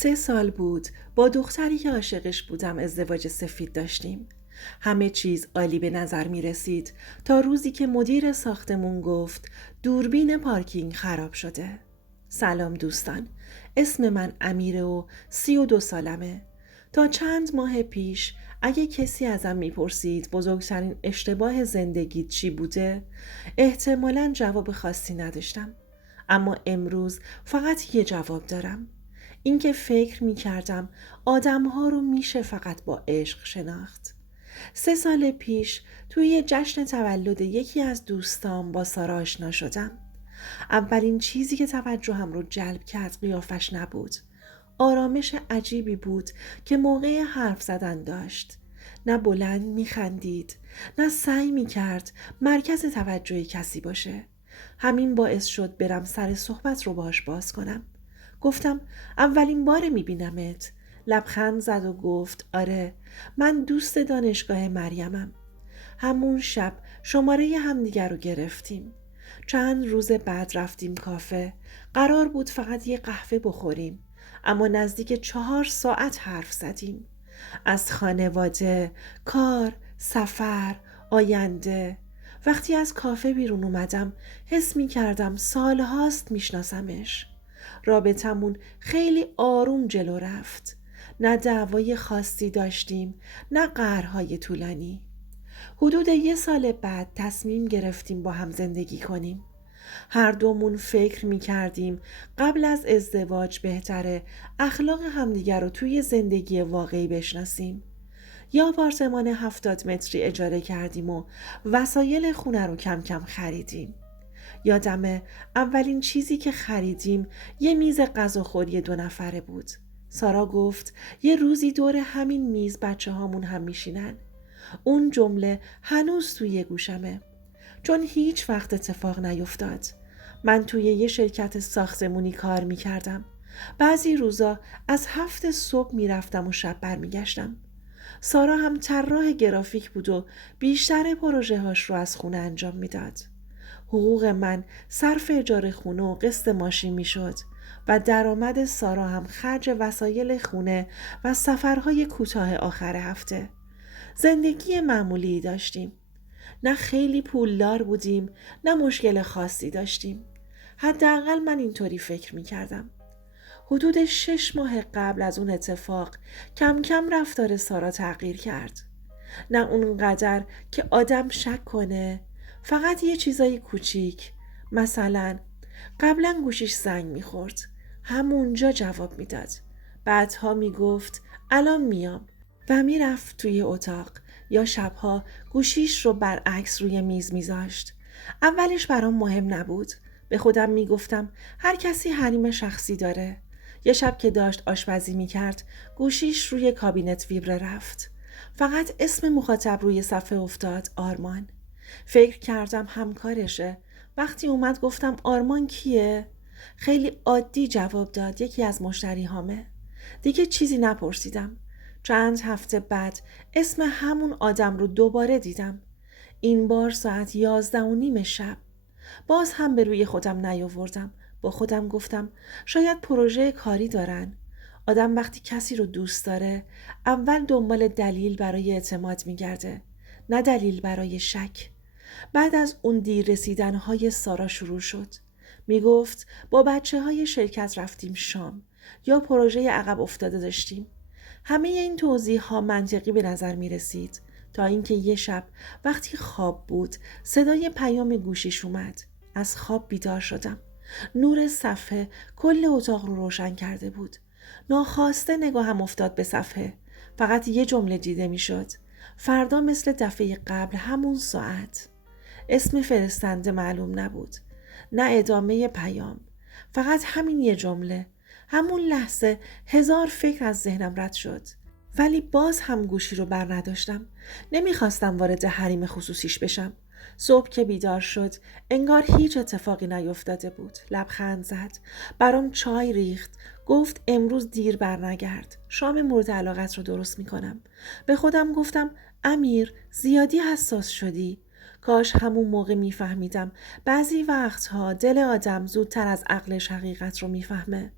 3 سال بود با دختری که عاشقش بودم ازدواج سفید داشتیم. همه چیز عالی به نظر می رسید تا روزی که مدیر ساختمون گفت دوربین پارکینگ خراب شده. سلام دوستان، اسم من امیره و 32 سالمه. تا چند ماه پیش اگه کسی ازم میپرسید بزرگترین اشتباه زندگیت چی بوده، احتمالاً جواب خاصی نداشتم. اما امروز فقط یه جواب دارم. اینکه فکر می‌کردم آدم‌ها رو میشه فقط با عشق شناخت. 3 سال پیش توی جشن تولد یکی از دوستام با سارا آشنا شدم. اولین چیزی که توجهم رو جلب کرد قیافش نبود. آرامش عجیبی بود که موقع حرف زدن داشت. نه بلند میخندید، نه سعی میکرد مرکز توجه کسی باشه. همین باعث شد برم سر صحبت رو باهاش باز کنم. گفتم اولین بار میبینمت. لبخند زد و گفت آره، من دوست دانشگاه مریمم. همون شب شماره همدیگر رو گرفتیم. چند روز بعد رفتیم کافه. قرار بود فقط یه قهوه بخوریم، اما نزدیک 4 ساعت حرف زدیم. از خانواده، کار، سفر، آینده. وقتی از کافه بیرون اومدم حس می کردم سالهاست میشناسمش. رابطمون خیلی آروم جلو رفت. نه دعوای خاصی داشتیم، نه قهرهای طولانی. حدود 1 سال بعد تصمیم گرفتیم با هم زندگی کنیم. هر دومون فکر می کردیم قبل از ازدواج بهتره اخلاق همدیگر رو توی زندگی واقعی بشناسیم. یا آپارتمان 70 متری اجاره کردیم و وسایل خونه رو کم کم خریدیم. یادمه اولین چیزی که خریدیم یه میز غذاخوری 2 نفره بود. سارا گفت یه روزی دور همین میز بچه هامون هم میشینن. اون جمله هنوز توی گوشمه، چون هیچ وقت اتفاق نیفتاد. من توی یه شرکت ساختمونی کار میکردم. بعضی روزا از 7 صبح میرفتم و شب برمیگشتم. سارا هم طراح گرافیک بود و بیشتر پروژه هاش رو از خونه انجام میداد. حقوق من صرف اجاره خونه و قسط ماشین میشد و درآمد سارا هم خرج وسایل خونه و سفرهای کوتاه آخر هفته. زندگی معمولی داشتیم. نه خیلی پولدار بودیم، نه مشکل خاصی داشتیم. حداقل من اینطوری فکر می کردم. حدود 6 ماه قبل از اون اتفاق کم کم رفتار سارا تغییر کرد. نه اونقدر که آدم شک کنه، فقط یه چیزای کوچیک. مثلا قبلا گوشیش زنگ میخورد، همونجا جواب میداد. بعدها میگفت الان میام و میرفت توی اتاق. یا شبها گوشیش رو برعکس روی میز میذاشت. اولش برام مهم نبود. به خودم میگفتم هر کسی حریم شخصی داره. یه شب که داشت آشپزی میکرد گوشیش روی کابینت ویبره رفت. فقط اسم مخاطب روی صفحه افتاد، آرمان. فکر کردم همکارشه. وقتی اومد گفتم آرمان کیه؟ خیلی عادی جواب داد یکی از مشتری هامه. دیگه چیزی نپرسیدم. چند هفته بعد اسم همون آدم رو دوباره دیدم. این بار ساعت 11:30 شب. باز هم به روی خودم نیاوردم. با خودم گفتم شاید پروژه کاری دارن. آدم وقتی کسی رو دوست داره اول دنبال دلیل برای اعتماد میگرده، نه دلیل برای شک. بعد از اون دیر رسیدنهای سارا شروع شد. میگفت با بچه‌های شرکت رفتیم شام، یا پروژه عقب افتاده داشتیم. همه این توضیح ها منطقی به نظر می رسید تا اینکه یه شب وقتی خواب بود صدای پیام گوشیش اومد. از خواب بیدار شدم. نور صفحه کل اتاق رو روشن کرده بود. ناخواسته نگاهم افتاد به صفحه. فقط یه جمله دیده می شد. فردا مثل دفعه قبل همون ساعت. اسم فرستنده معلوم نبود، نه ادامه پیام. فقط همین یه جمله. همون لحظه 1000 فکر از ذهنم رد شد، ولی باز هم گوشی رو بر نداشتم. نمیخواستم وارد حریم خصوصیش بشم. صبح که بیدار شد انگار هیچ اتفاقی نیفتاده بود. لبخند زد، برام چای ریخت، گفت امروز دیر بر نگرد، شام مورد علاقت رو درست میکنم. به خودم گفتم امیر زیادی حساس شدی. کاش همون موقع میفهمیدم بعضی وقتها دل آدم زودتر از عقلش حقیقت رو میفهمه.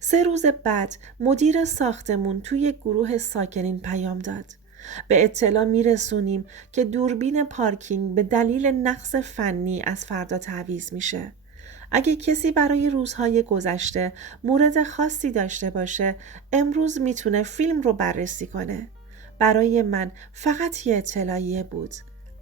3 روز بعد مدیر ساختمون توی گروه ساکنین پیام داد. به اطلاع میرسونیم که دوربین پارکینگ به دلیل نقص فنی از فردا تعویض میشه. اگه کسی برای روزهای گذشته مورد خاصی داشته باشه، امروز میتونه فیلم رو بررسی کنه. برای من فقط یه اطلاعیه بود.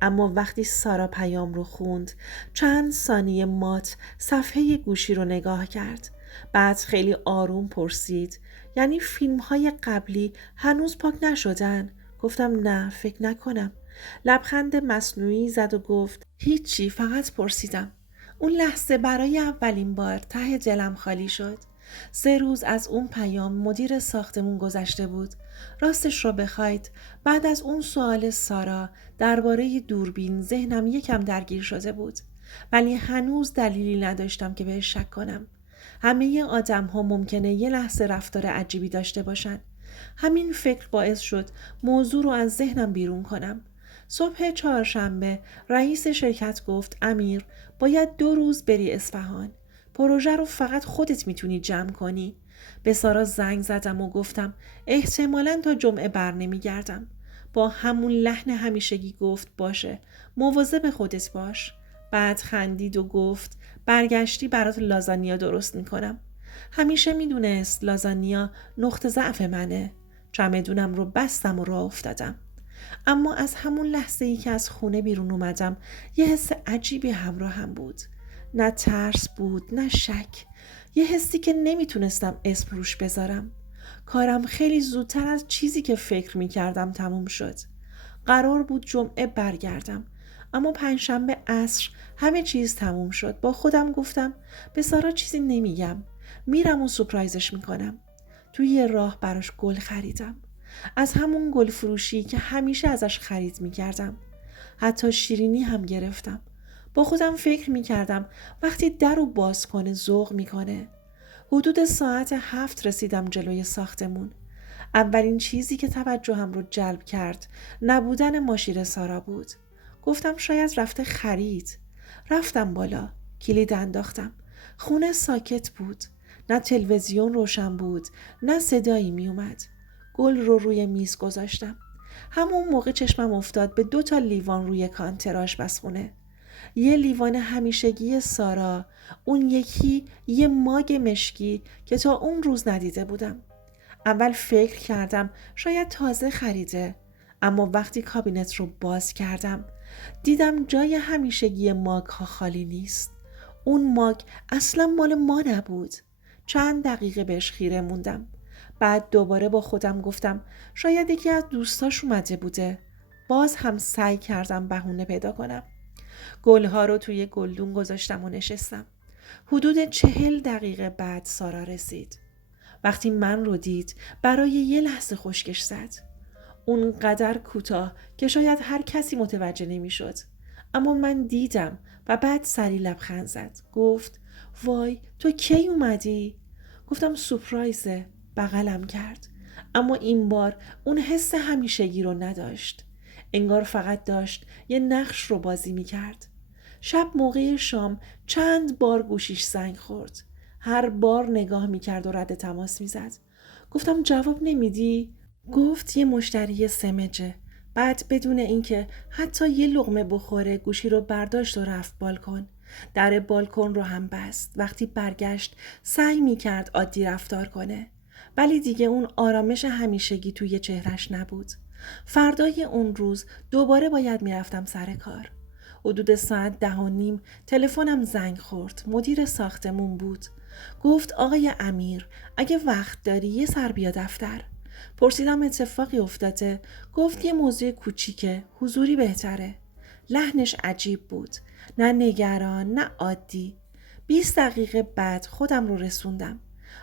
اما وقتی سارا پیام رو خوند، چند ثانیه مات صفحه گوشی رو نگاه کرد. بعد خیلی آروم پرسید: یعنی فیلم‌های قبلی هنوز پاک نشدن؟ گفتم نه، فکر نکنم. لبخند مصنوعی زد و گفت: هیچی، فقط پرسیدم. اون لحظه برای اولین بار ته دلم خالی شد. 3 روز از اون پیام مدیر ساختمون گذشته بود. راستش رو بخواید، بعد از اون سوال سارا درباره دوربین ذهنم یکم درگیر شده بود. ولی هنوز دلیلی نداشتم که بهش شک کنم. همه آدم ها ممکنه یه لحظه رفتار عجیبی داشته باشن. همین فکر باعث شد موضوع رو از ذهنم بیرون کنم. صبح چهارشنبه رئیس شرکت گفت: امیر، باید 2 روز بری اصفهان. پروژه رو فقط خودت میتونی جمع کنی. به سارا زنگ زدم و گفتم احتمالاً تا جمعه بر نمیگردم. با همون لحن همیشگی گفت باشه، مواظب خودت باش. بعد خندید و گفت برگشتی برات لازانیا درست میکنم. همیشه میدونست لازانیا نقطه ضعف منه. چمدونم رو بستم و راه افتادم. اما از همون لحظه ای که از خونه بیرون اومدم یه حس عجیبی همراهم بود. نه ترس بود، نه شک. یه حسی که نمیتونستم اسم روش بذارم. کارم خیلی زودتر از چیزی که فکر میکردم تموم شد. قرار بود جمعه برگردم. اما پنجشنبه عصر همه چیز تموم شد. با خودم گفتم به سارا چیزی نمیگم. میرم و سورپرایزش میکنم. توی راه براش گل خریدم. از همون گل فروشی که همیشه ازش خرید میکردم. حتی شیرینی هم گرفتم. با خودم فکر میکردم وقتی در رو باز کنه ذوق میکنه. حدود ساعت 7 رسیدم جلوی ساختمون. اولین چیزی که توجهم رو جلب کرد نبودن ماشین سارا بود. گفتم شاید رفته خرید. رفتم بالا. کلید انداختم. خونه ساکت بود. نه تلویزیون روشن بود، نه صدایی می اومد. گل رو روی میز گذاشتم. همون موقع چشمم افتاد به 2 تا لیوان روی کانتر آشپزخونه. یه لیوان همیشگی سارا، اون یکی یه ماگ مشکی که تا اون روز ندیده بودم. اول فکر کردم شاید تازه خریده، اما وقتی کابینت رو باز کردم دیدم جای همیشگی ماگ ها خالی نیست. اون ماگ اصلا مال ما نبود. چند دقیقه بهش خیره موندم. بعد دوباره با خودم گفتم شاید یکی از دوستاش اومده بوده. باز هم سعی کردم بهونه پیدا کنم. گلها رو توی گلدون گذاشتم و نشستم. حدود 40 دقیقه بعد سارا رسید. وقتی من رو دید برای یه لحظه خشکش زد. اون قدر کوتاه که شاید هر کسی متوجه نمی شد. اما من دیدم و بعد سری لبخند زد. گفت وای تو کی اومدی؟ گفتم سورپرایزه. بغلم کرد. اما این بار اون حس همیشگی رو نداشت. انگار فقط داشت یه نقش رو بازی می کرد. شب موقع شام چند بار گوشیش زنگ خورد. هر بار نگاه می کرد و رد تماس می زد. گفتم جواب نمیدی؟ گفت یه مشتری سمجه. بعد بدون اینکه حتی یه لقمه بخوره گوشی رو برداشت و رفت بالکن. در بالکن رو هم بست. وقتی برگشت سعی می کرد عادی رفتار کنه. ولی دیگه اون آرامش همیشگی توی چهرش نبود. فردای اون روز دوباره باید می رفتم سر کار. حدود ساعت 10:30 تلفنم زنگ خورد. مدیر ساختمون بود. گفت آقای امیر اگه وقت داری یه سر بیا دفتر. پرسیدم اتفاقی افتاده. گفت یه موضوع کوچیکه، حضوری بهتره. لحنش عجیب بود. نه نگران نه عادی. 20 دقیقه بعد خودم رو رسوندم.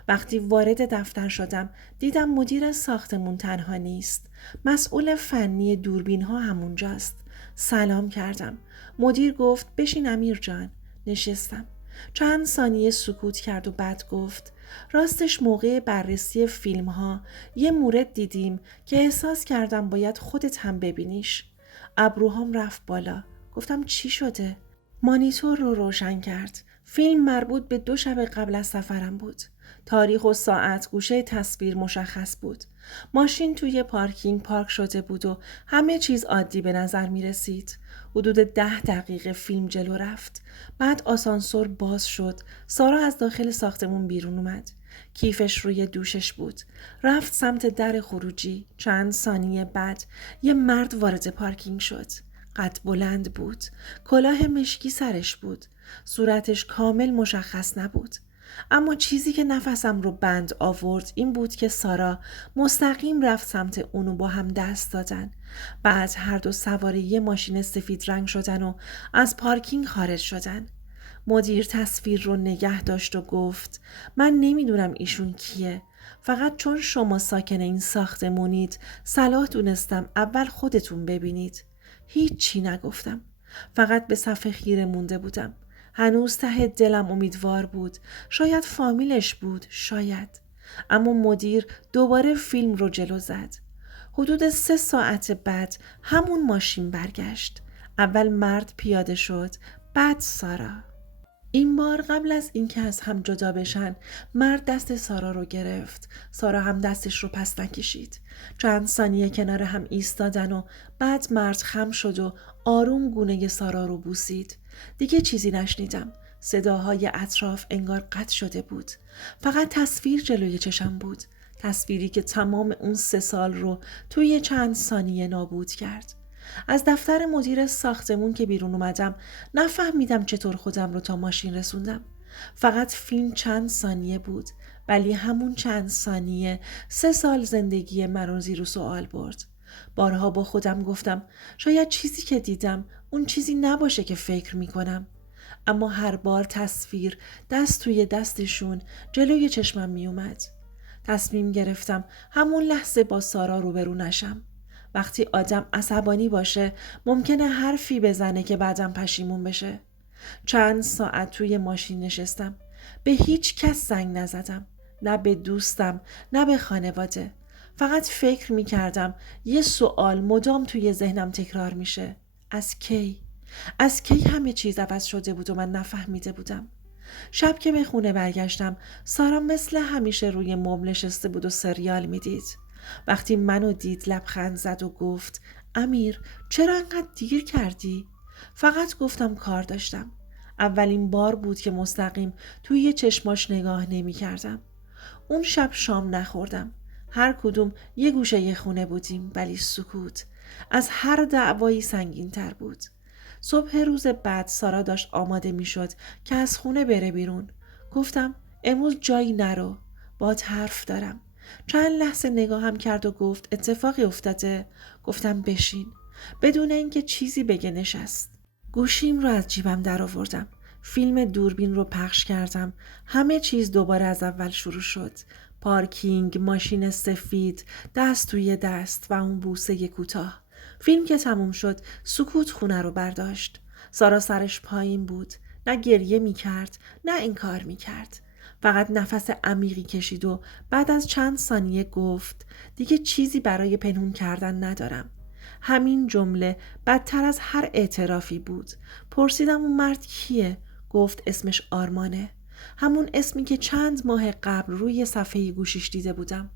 وقتی وارد دفتر شدم دیدم مدیر ساختمون تنها نیست. مسئول فنی دوربین ها همونجاست. سلام کردم. مدیر گفت بشین امیر جان. نشستم. چند ثانیه سکوت کرد و بعد گفت راستش موقع بررسی فیلم ها یه مورد دیدیم که احساس کردم باید خودت هم ببینیش. ابروهام رفت بالا. گفتم چی شده؟ مانیتور رو روشن کرد. فیلم مربوط به 2 شب قبل از سفرم بود. تاریخ و ساعت گوشه تصویر مشخص بود. ماشین توی پارکینگ پارک شده بود و همه چیز عادی به نظر می رسید. حدود 10 دقیقه فیلم جلو رفت. بعد آسانسور باز شد. سارا از داخل ساختمون بیرون اومد. کیفش روی دوشش بود. رفت سمت در خروجی. چند ثانیه بعد یه مرد وارد پارکینگ شد. قد بلند بود. کلاه مشکی سرش بود. صورتش کامل مشخص نبود. اما چیزی که نفسم رو بند آورد این بود که سارا مستقیم رفت سمت اونو با هم دست دادن. بعد هر دو سوار یه ماشین سفید رنگ شدن و از پارکینگ خارج شدن. مدیر تصویر رو نگه داشت و گفت من نمیدونم ایشون کیه. فقط چون شما ساکن این ساختمونید صلاح دونستم اول خودتون ببینید. هیچی نگفتم. فقط به صفحه خیره مونده بودم. هنوز ته دلم امیدوار بود. شاید فامیلش بود. شاید. اما مدیر دوباره فیلم رو جلو زد. حدود 3 ساعت بعد همون ماشین برگشت. اول مرد پیاده شد. بعد سارا. این بار قبل از اینکه از هم جدا بشن مرد دست سارا رو گرفت. سارا هم دستش رو پس نکشید. چند ثانیه کنار هم ایستادن و بعد مرد خم شد و آروم گونه سارا رو بوسید. دیگه چیزی نشنیدم. صداهای اطراف انگار قطع شده بود. فقط تصویر جلوی چشم بود. تصویری که تمام اون 3 سال رو توی چند ثانیه نابود کرد. از دفتر مدیر ساختمون که بیرون اومدم نفهمیدم چطور خودم رو تا ماشین رسوندم. فقط فیلم چند ثانیه بود ولی همون چند ثانیه 3 سال زندگی من رو زیر سوال برد. بارها با خودم گفتم شاید چیزی که دیدم اون چیزی نباشه که فکر میکنم. اما هر بار تصویر دست توی دستشون جلوی چشمم میومد. تصمیم گرفتم همون لحظه با سارا روبرو نشم. وقتی آدم عصبانی باشه ممکنه حرفی بزنه که بعدم پشیمون بشه. چند ساعت توی ماشین نشستم. به هیچ کس زنگ نزدم. نه به دوستم نه به خانواده. فقط فکر میکردم یه سوال مدام توی ذهنم تکرار میشه. از کی؟ از کی همه چیز عوض شده بود و من نفهمیده بودم؟ شب که به خونه برگشتم سارا مثل همیشه روی مبل نشسته بود و سریال میدید. وقتی منو دید لبخند زد و گفت امیر چرا انقدر دیر کردی؟ فقط گفتم کار داشتم. اولین بار بود که مستقیم توی چشماش نگاه نمی کردم. اون شب شام نخوردم. هر کدوم یه گوشه خونه بودیم ولی سکوت. از هر دعوایی سنگین تر بود. صبح روز بعد سارا داشت آماده می شد که از خونه بره بیرون. گفتم امروز جایی نرو. باهات حرف دارم. چند لحظه نگاهم کرد و گفت اتفاقی افتاده؟ گفتم بشین. بدون اینکه چیزی بگه نشست. گوشیم رو از جیبم در آوردم. فیلم دوربین رو پخش کردم. همه چیز دوباره از اول شروع شد. پارکینگ، ماشین سفید، دست توی دست و اون بوسه کوتاه. فیلم که تموم شد سکوت خونه رو برداشت. سارا سرش پایین بود. نه گریه می کرد نه انکار می کرد. فقط نفس عمیقی کشید و بعد از چند ثانیه گفت دیگه چیزی برای پنهون کردن ندارم. همین جمله بدتر از هر اعترافی بود. پرسیدم اون مرد کیه؟ گفت اسمش آرمانه. همون اسمی که چند ماه قبل روی صفحه گوشیش دیده بودم.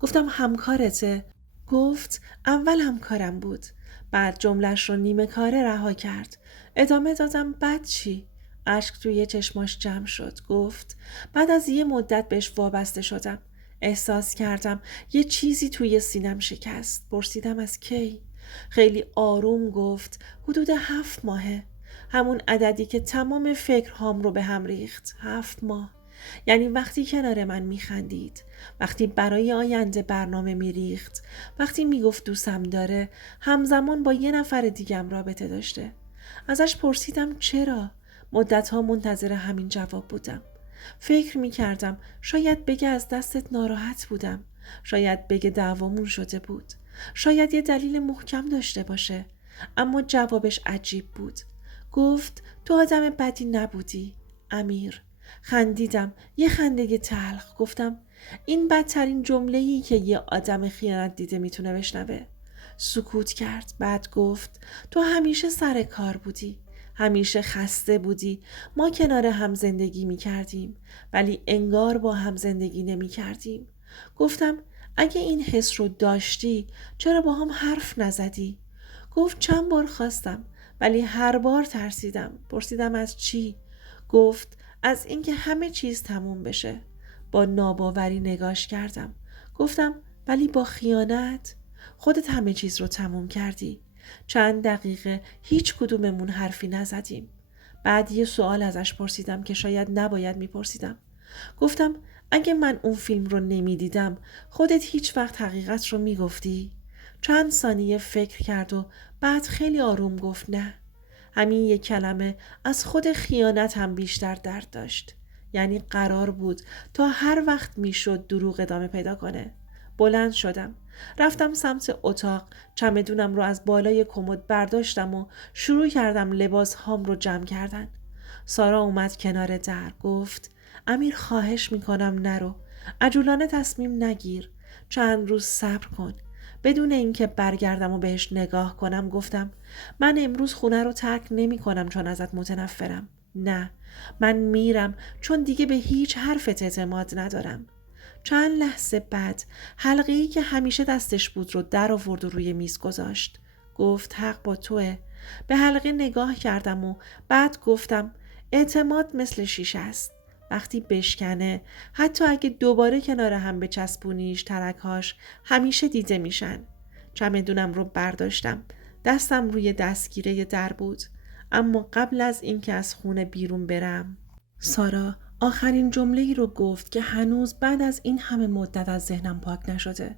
گفتم همکارته؟ گفت اول همکارم بود. بعد جملهش رو نیمه کاره رها کرد. ادامه دادم بعد چی؟ اشک توی چشماش جمع شد. گفت بعد از یه مدت بهش وابسته شدم. احساس کردم یه چیزی توی سینم شکست. پرسیدم از کی؟ خیلی آروم گفت حدود 7 ماهه. همون عددی که تمام فکرهام رو به هم ریخت. 7 ماه. یعنی وقتی کنار من میخندید، وقتی برای آینده برنامه میریخت، وقتی میگفت دوستم داره، همزمان با یه نفر دیگم رابطه داشته. ازش پرسیدم چرا؟ مدتها منتظر همین جواب بودم. فکر میکردم شاید بگه از دستت ناراحت بودم. شاید بگه دعوامون شده بود. شاید یه دلیل محکم داشته باشه. اما جوابش عجیب بود. گفت تو آدم بدی نبودی امیر. خندیدم. یه خنده تلخ. گفتم این بدترین جمله‌ای که یه آدم خیانت دیده میتونه بشنوه. سکوت کرد. بعد گفت تو همیشه سر کار بودی. همیشه خسته بودی. ما کنار هم زندگی می کردیم ولی انگار با هم زندگی نمی کردیم. گفتم اگه این حس رو داشتی چرا با هم حرف نزدی؟ گفت چند بار خواستم ولی هر بار ترسیدم. پرسیدم از چی؟ گفت از اینکه همه چیز تموم بشه. با ناباوری نگاش کردم. گفتم ولی با خیانت؟ خودت همه چیز رو تموم کردی. چند دقیقه هیچ کدوممون حرفی نزدیم. بعد یه سوال ازش پرسیدم که شاید نباید میپرسیدم. گفتم اگه من اون فیلم رو نمیدیدم خودت هیچ وقت حقیقت رو میگفتی؟ چند ثانیه فکر کرد و بعد خیلی آروم گفت نه. همین یک کلمه از خود خیانت هم بیشتر درد داشت. یعنی قرار بود تا هر وقت میشد دروغ ادامه پیدا کنه. بلند شدم. رفتم سمت اتاق. چمدونم رو از بالای کمد برداشتم و شروع کردم لباس هام رو جمع کردن. سارا اومد کنار در. گفت امیر خواهش میکنم نرو. عجولانه تصمیم نگیر. چند روز صبر کن. بدون اینکه برگردم و بهش نگاه کنم گفتم من امروز خونه رو ترک نمی کنم چون ازت متنفرم. نه، من میرم چون دیگه به هیچ حرفت اعتماد ندارم. چند لحظه بعد حلقه‌ای که همیشه دستش بود رو در آورد و روی میز گذاشت. گفت حق با توه. به حلقه نگاه کردم و بعد گفتم اعتماد مثل شیشه است. وقتی بشکنه حتی اگه دوباره کنار هم بچسبونیش ترکهاش همیشه دیده میشن. چمدونم رو برداشتم. دستم روی دستگیره در بود. اما قبل از اینکه از خونه بیرون برم سارا آخرین جمله‌ای رو گفت که هنوز بعد از این همه مدت از ذهنم پاک نشده.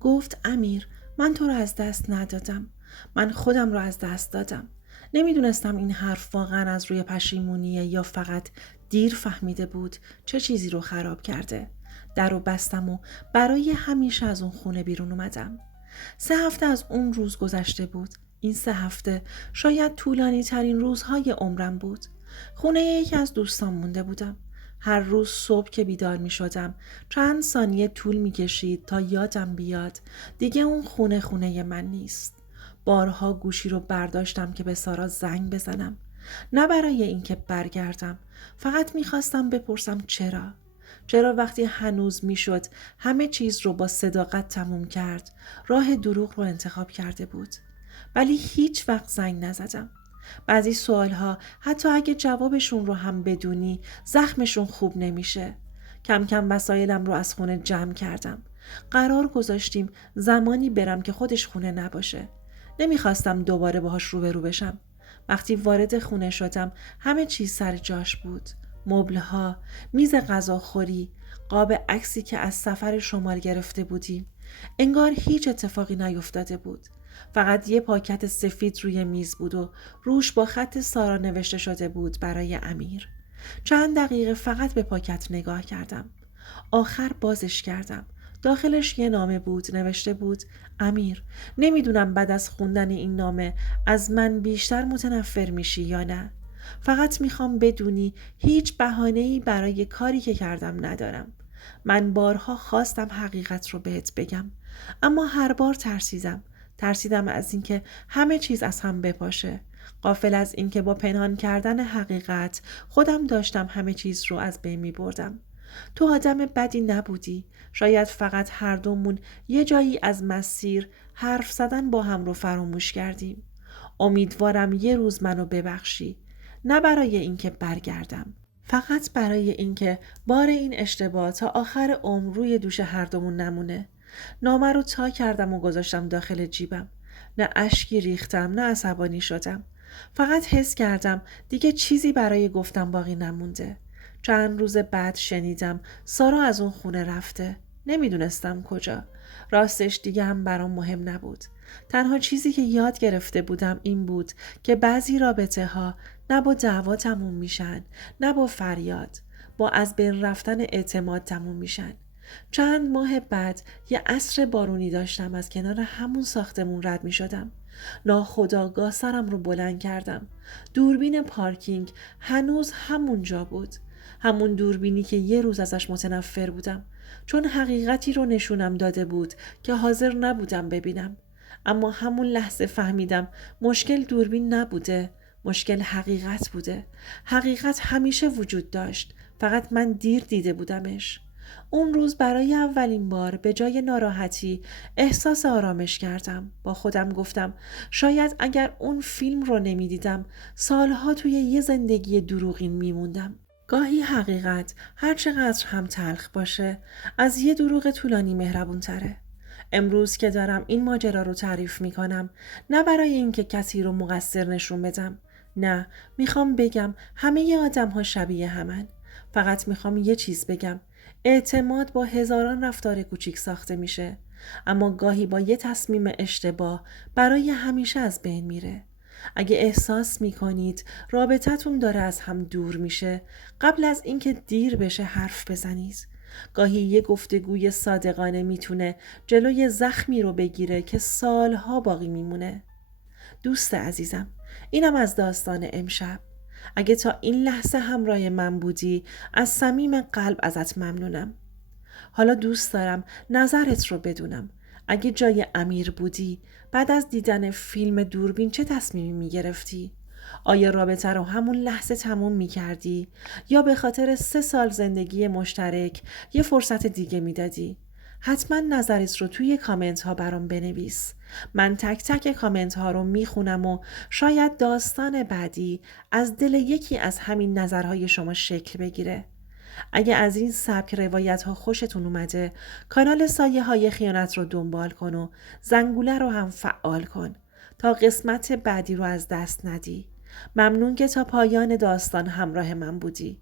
گفت امیر من تو رو از دست ندادم. من خودم رو از دست دادم. نمیدونستم این حرف واقعا از روی پشیمونیه یا فقط دیر فهمیده بود چه چیزی رو خراب کرده. در رو بستم و برای همیشه از اون خونه بیرون اومدم. 3 هفته از اون روز گذشته بود. این 3 هفته شاید طولانی ترین روزهای عمرم بود. خونه یکی از دوستان مونده بودم. هر روز صبح که بیدار می شدم چند ثانیه طول می کشید تا یادم بیاد دیگه اون خونه من نیست. بارها گوشی رو برداشتم که به سارا زنگ بزنم. نه برای اینکه برگردم، فقط می خواستم بپرسم چرا وقتی هنوز می شد همه چیز رو با صداقت تموم کرد راه دروغ رو انتخاب کرده بود. ولی هیچ وقت زنگ نزدم. بعضی سوالها حتی اگه جوابشون رو هم بدونی زخمشون خوب نمیشه. کم کم وسایلم رو از خونه جمع کردم. قرار گذاشتیم زمانی برم که خودش خونه نباشه. نمیخواستم دوباره باهاش روبرو بشم. وقتی وارد خونه شدم همه چیز سر جاش بود. مبلها، میز غذاخوری، قاب عکسی که از سفر شمال گرفته بودیم. انگار هیچ اتفاقی نیفتاده بود. فقط یه پاکت سفید روی میز بود و روش با خط سارا نوشته شده بود برای امیر. چند دقیقه فقط به پاکت نگاه کردم. آخر بازش کردم. داخلش یه نامه بود. نوشته بود امیر، نمیدونم بعد از خوندن این نامه از من بیشتر متنفر میشی یا نه. فقط میخوام بدونی هیچ بهانه‌ای برای کاری که کردم ندارم. من بارها خواستم حقیقت رو بهت بگم اما هر بار ترسیدم از اینکه همه چیز از هم بپاشه. غافل از اینکه با پنهان کردن حقیقت خودم داشتم همه چیز رو از بین می بردم. تو آدم بدی نبودی. شاید فقط هر دومون یه جایی از مسیر حرف زدن با هم رو فراموش کردیم. امیدوارم یه روز منو ببخشی. نه برای اینکه برگردم، فقط برای اینکه بار این اشتباه تا آخر عمر روی دوش هر دومون نمونه. نامه رو تا کردم و گذاشتم داخل جیبم. نه اشکی ریختم نه عصبانی شدم. فقط حس کردم دیگه چیزی برای گفتن باقی نمونده. چند روز بعد شنیدم سارا از اون خونه رفته. نمیدونستم کجا. راستش دیگه هم برام مهم نبود. تنها چیزی که یاد گرفته بودم این بود که بعضی رابطه ها نه با دعوا تموم میشن، نه با فریاد، با از بین رفتن اعتماد تموم میشن. چند ماه بعد یه عصر بارونی داشتم از کنار همون ساختمون رد می شدم. ناخودآگاه سرم رو بلند کردم. دوربین پارکینگ هنوز همونجا بود. همون دوربینی که یه روز ازش متنفر بودم چون حقیقتی رو نشونم داده بود که حاضر نبودم ببینم. اما همون لحظه فهمیدم مشکل دوربین نبوده. مشکل حقیقت بوده. حقیقت همیشه وجود داشت. فقط من دیر دیده بودمش. اون روز برای اولین بار به جای ناراحتی احساس آرامش کردم. با خودم گفتم شاید اگر اون فیلم رو نمیدیدم سالها توی یه زندگی دروغین میموندم. گاهی حقیقت هر چقدر هم تلخ باشه از یه دروغ طولانی مهربون تره. امروز که دارم این ماجرا رو تعریف میکنم نه برای اینکه کسی رو مقصر نشون بدم. نه، میخوام بگم همه آدم ها شبیه همن. فقط میخوام یه چیز بگم. اعتماد با هزاران رفتار کوچیک ساخته میشه. اما گاهی با یه تصمیم اشتباه برای همیشه از بین میره. اگه احساس میکنید رابطتون داره از هم دور میشه قبل از اینکه دیر بشه حرف بزنید. گاهی یه گفتگوی صادقانه میتونه جلوی زخمی رو بگیره که سالها باقی میمونه. دوست عزیزم، اینم از داستان امشب. اگه تا این لحظه همراه من بودی از صمیم قلب ازت ممنونم. حالا دوست دارم نظرت رو بدونم. اگه جای امیر بودی بعد از دیدن فیلم دوربین چه تصمیمی میگرفتی؟ آیا رابطه رو همون لحظه تموم میکردی یا به خاطر 3 سال زندگی مشترک یه فرصت دیگه میدادی؟ حتما نظرت رو توی کامنت ها برام بنویس. من تک تک کامنت ها رو میخونم و شاید داستان بعدی از دل یکی از همین نظرهای شما شکل بگیره. اگه از این سبک روایت ها خوشتون اومده کانال سایه های خیانت رو دنبال کن و زنگوله رو هم فعال کن تا قسمت بعدی رو از دست ندی. ممنون که تا پایان داستان همراه من بودی.